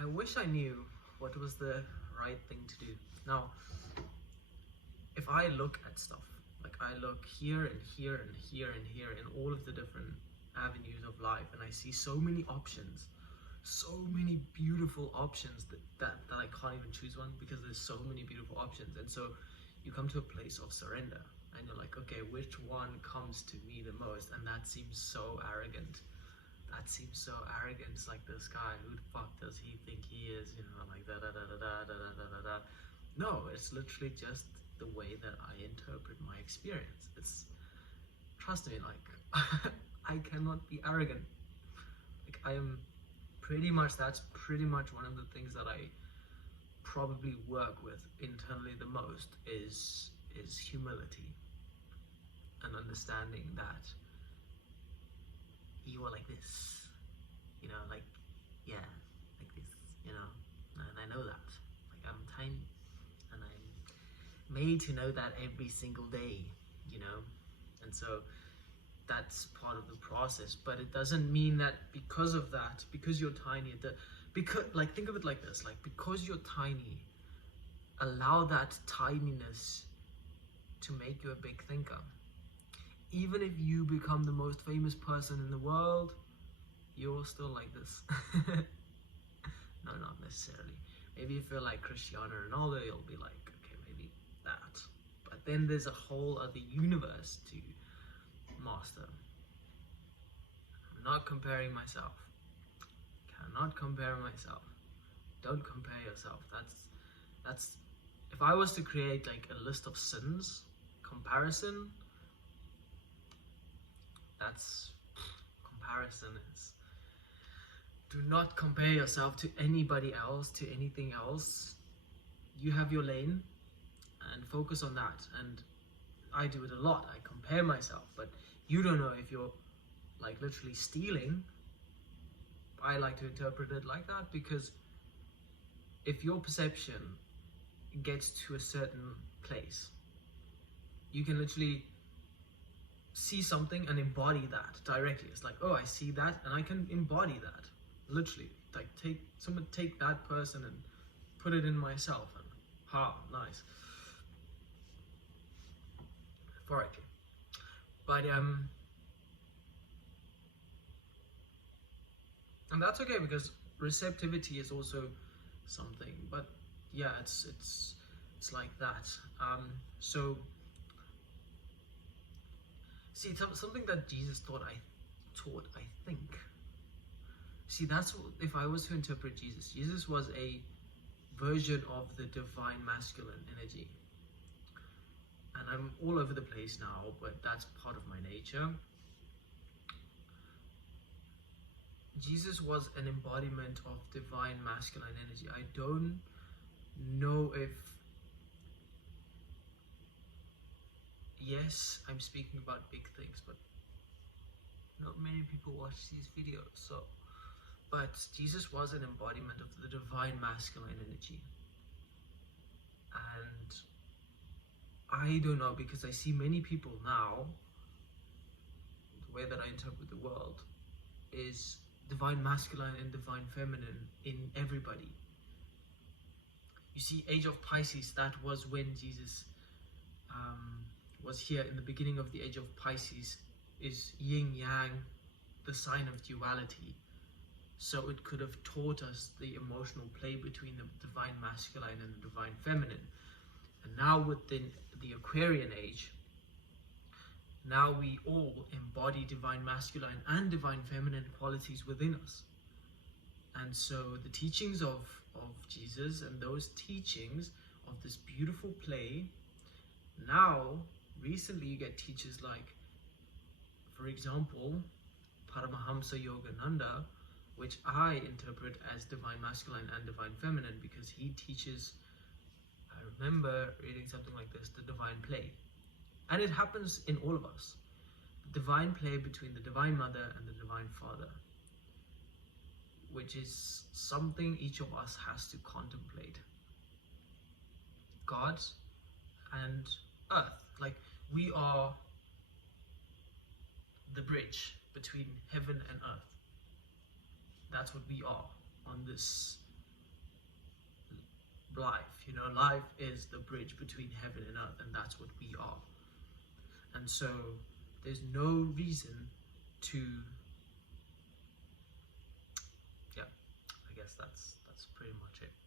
I wish I knew what was the right thing to do. Now, if I look at stuff, like I look here and here and here and here in all of the different avenues of life, and I see so many options, so many beautiful options that I can't even choose one because there's so many beautiful options. And so you come to a place of surrender and you're like, okay, which one comes to me the most? And that seems so arrogant. That seems so arrogant. It's like, this guy, who the fuck does he think he is? You know, like da da da da da da da da da. No, it's literally just the way that I interpret my experience. It's, trust me, like I cannot be arrogant. Like I am pretty much, that's pretty much one of the things that I probably work with internally the most is humility and understanding that you are like this, you know, like, yeah, like this, you know, and I know that, like I'm tiny and I'm made to know that every single day, you know, and so that's part of the process. But it doesn't mean that because of that, because you're tiny, because, like, think of it like this, like, because you're tiny, allow that tininess to make you a big thinker. Even if you become the most famous person in the world, you're still like this. No, not necessarily. Maybe if you're like Cristiano Ronaldo, you'll be like, okay, maybe that. But then there's a whole other universe to master. I'm not comparing myself. Cannot compare myself. Don't compare yourself. That's if I was to create like a list of sins, comparison, that's comparison is, do not compare yourself to anybody else, to anything else. You have your lane and focus on that. And I do it a lot. I compare myself, but you don't know if you're like literally stealing. I like to interpret it like that because if your perception gets to a certain place, you can literally see something and embody that directly. It's like, oh, I see that and I can embody that. Literally, like take that person and put it in myself and nice. Metaphorically. But and that's okay because receptivity is also something. But yeah, it's like that. So see, something that Jesus taught, I think. See, that's what, if I was to interpret Jesus was a version of the divine masculine energy. And I'm all over the place now, but that's part of my nature. Jesus was an embodiment of divine masculine energy. I don't know if, yes, I'm speaking about big things, but not many people watch these videos, so, but Jesus was an embodiment of the divine masculine energy. And I don't know, because I see many people now, the way that I interpret the world is divine masculine and divine feminine in everybody. You see, Age of Pisces, that was when Jesus was here. In the beginning of the Age of Pisces is yin yang, the sign of duality. So it could have taught us the emotional play between the divine masculine and the divine feminine. And now within the Aquarian age, now we all embody divine masculine and divine feminine qualities within us. And so the teachings of Jesus and those teachings of this beautiful play, now recently you get teachers like, for example, Paramahamsa Yogananda, which I interpret as divine masculine and divine feminine, because he teaches, I remember reading something like this, the divine play. And it happens in all of us. The divine play between the Divine Mother and the Divine Father, which is something each of us has to contemplate. God and Earth, like we are the bridge between heaven and earth. That's what we are on this life. You know, life is the bridge between heaven and earth, and that's what we are. And so there's no reason to, yeah, I guess that's pretty much it.